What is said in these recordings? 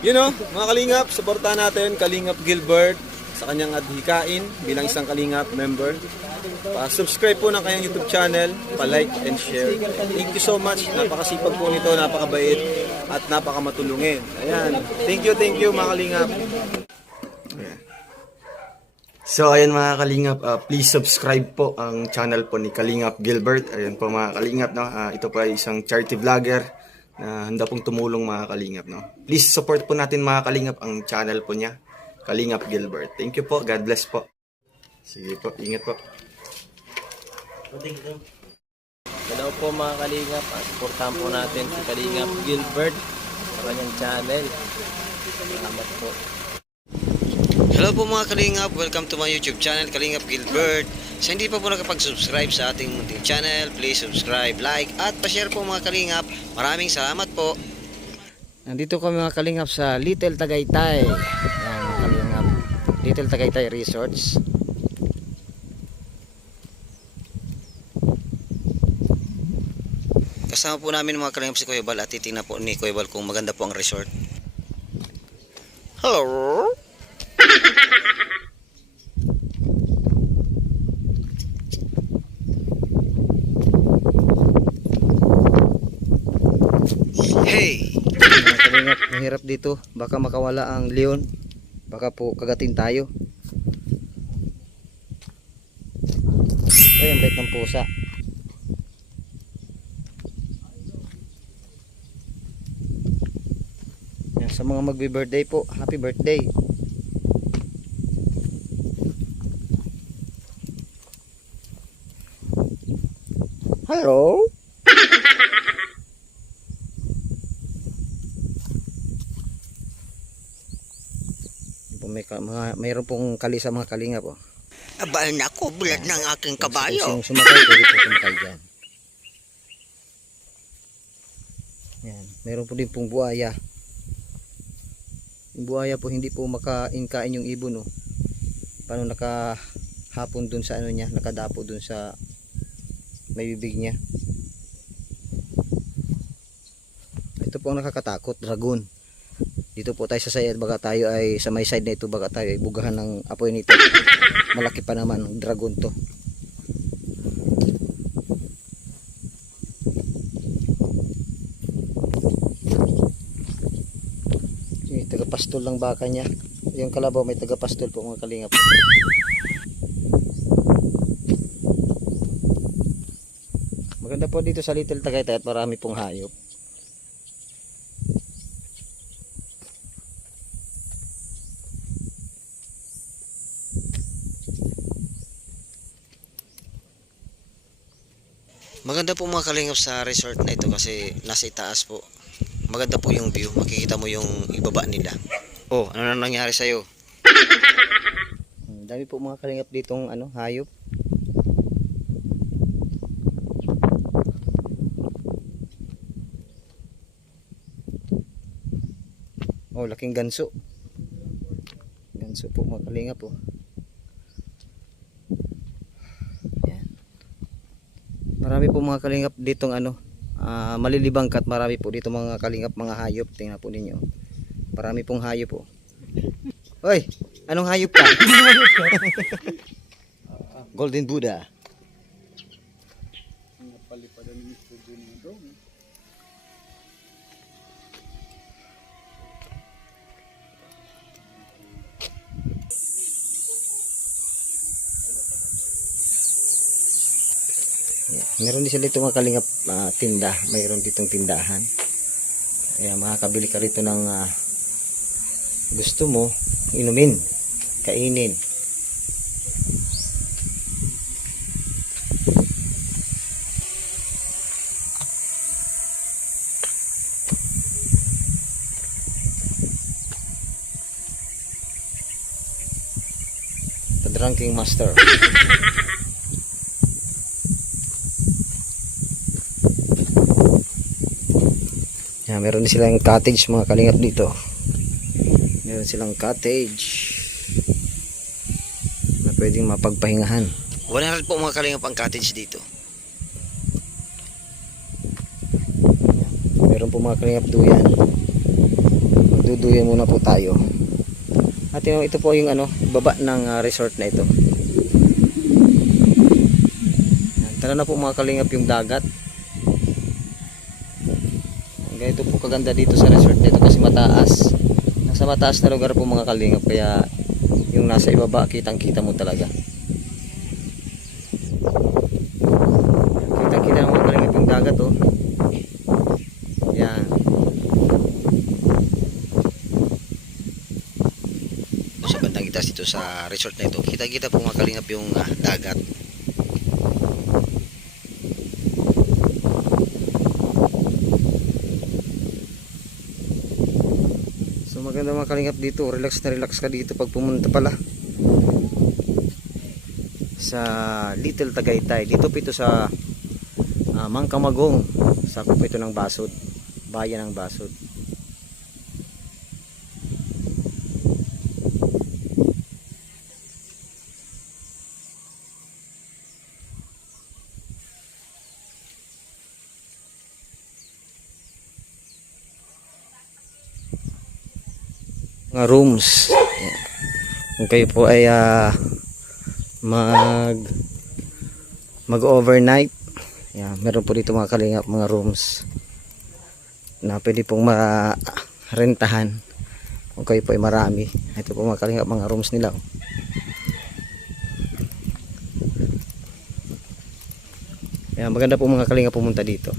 You know, mga kalingap, supportahan natin Kalingap Gilbert sa kanyang adhikain bilang isang Kalingap member. Pa-subscribe po ng kanyang YouTube channel, pa-like and share. Thank you so much. Napakasipag po nito, napakabait at napakamatulungin. Ayan. Thank you mga Kalingap. So ayan mga Kalingap, please subscribe po ang channel po ni Kalingap Gilbert. Ayan po mga Kalingap, no? Ito po ay isang charity vlogger na handa pong tumulong mga Kalingap, no? Please support po natin mga Kalingap ang channel po niya, Kalingap Gilbert. Thank you po, God bless po. Sige po, ingat po. Hello po mga Kalingap, supportahan po natin si Kalingap Gilbert sa kanyang channel. Salamat po. Hello po mga Kalingap, welcome to my YouTube channel, Kalingap Gilbert. Sa hindi pa po nakapag-subscribe sa ating munting channel, please subscribe, like, at pa-share po mga Kalingap. Maraming salamat po. Nandito kami mga Kalingap sa Little Tagaytay. Yan mga Kalingap, Little Tagaytay Resorts. Kasama po namin mga Kalingap si Kuya Bal at titingnan po ni Kuya Bal kung maganda po ang resort. Hello! Hey! Mga Kalingap, mahirap dito. Baka makawala ang leon. Baka po kagatin tayo. Ay, ang bait ng pusa. Yan, sa mga magbi-birthday po, happy birthday. Hello? Mayroon pong kali sa mga Kalingap po. Aba, naku, bulat ng aking kabayo. Kung sinong sumakay, pwede po sumakay dyan. Yan. Mayroon po din pong buhaya. Yung buhaya po hindi po makain-kain yung ibon, no. Paano nakahapon dun sa ano niya, nakadapo dun sa may bibig niya. Ito po ang nakakatakot, dragon. Dito po tayo sa side, baka tayo ay sa may side na ito, baka tayo ay bugahan ng apoy nito. Malaki pa naman ang dragon to. May tagapastol lang baka niya. Yung kalabaw may tagapastol po mga Kalingap. Maganda po dito sa Little Tagaytay at marami pong hayop. Maganda po mga Kalingap sa resort na ito kasi nasa itaas po. Maganda po yung view. Makikita mo yung ibaba nila. Oh, ano na nangyari sa'yo? Dami po mga Kalingap ditong hayop. Oh, laking ganso. Ganso po mga Kalingap po. Marami po mga Kalingap ditong malilibangkat, marami po dito mga Kalingap mga hayop. Tingnan po ninyo. Marami pong hayop po. Hoy, anong hayop ka? Golden Buddha. Meron din sila ito mga Kalingap tinda. Mayroon ditong tindahan. Kaya makakabili ka rito ng gusto mo inumin, kainin. The Drinking Master. Yan, meron din silang cottage mga Kalingap dito. Meron silang cottage na pwedeng mapagpahingahan. Wala rin po mga Kalingap ang cottage dito. Meron po mga Kalingap duyan. Duduyan muna po tayo. At ito po yung baba ng resort na ito. Yan, tara na po mga kalingap yung dagat. Ganito po kaganda dito sa resort na ito kasi mataas. Nasa mataas na lugar po mga kalingap, kaya yung nasa ibaba kitang kita mo talaga. Kitang kita mo mga kalingap yung dagat oh. Yan. Sa bandang itas dito sa resort na ito, kita-kita po mga kalingap yung dagat. So maganda mga kalingap dito, relax na relax ka dito pag pumunta pala sa Little Tagaytay. Dito po ito sa Mangkamagong, sakop ito ng Basud, bayan ng Basud. Mga rooms. Kung kayo po ay mag-overnight, meron po dito mga kalingap mga rooms na pwede pong marentahan kung kayo po ay marami. Ito po mga kalingap mga rooms nila. Maganda po mga kalingap pumunta dito.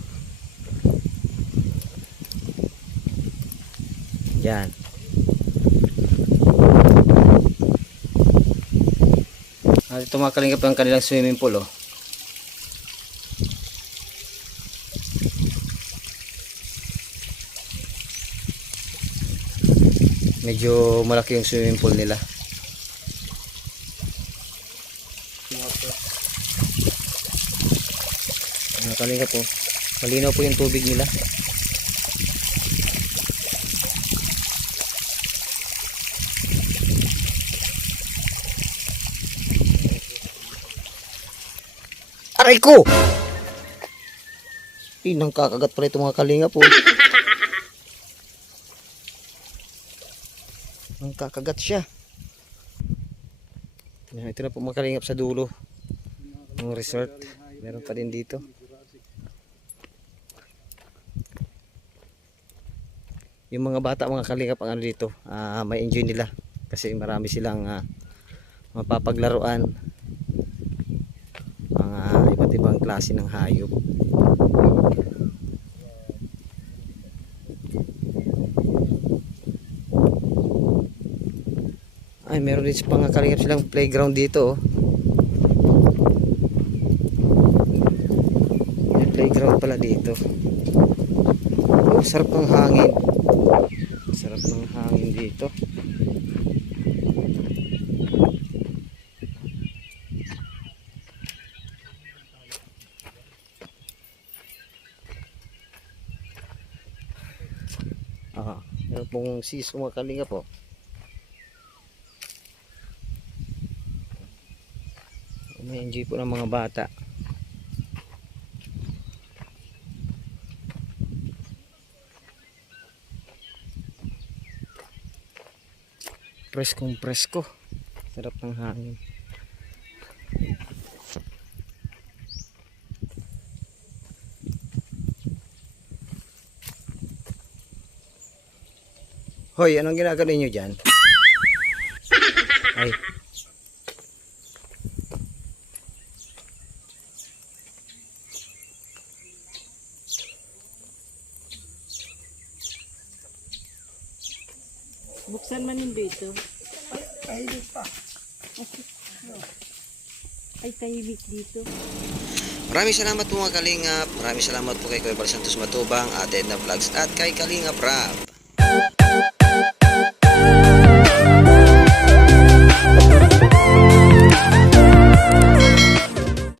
Yan. At ito mga kalingap ang kanilang swimming pool oh. Medyo malaki yung swimming pool nila. Mga kalingap po, malinaw po yung tubig nila. Aray ko! Nang kakagat pala ito mga kalingap po. Nang kakagat siya. Ito na po mga kalingap sa dulo ng resort. Meron pa din dito. Yung mga bata mga kalingap ang dito, may enjoy nila kasi marami silang mapapaglaruan, mga iba't ibang klase ng hayop. Ay, meron din mga kalingap silang playground dito oh. May playground pala dito. Oh, sarap ng hangin. Sarap ng hangin dito. Meron pong siso mga kalingap po. May enjoy po ng mga bata. Preskong presko. Sarap ng hangin. Hoy, anong ginagawa niyo dyan? Ay. Buksan man yung dito. Ay, tahimik dito. Maraming salamat po mga kalingap. Maraming salamat po kay Kuya Bal Santos Matubang, Ate Edna Vlogs at kay Kalingap Rap.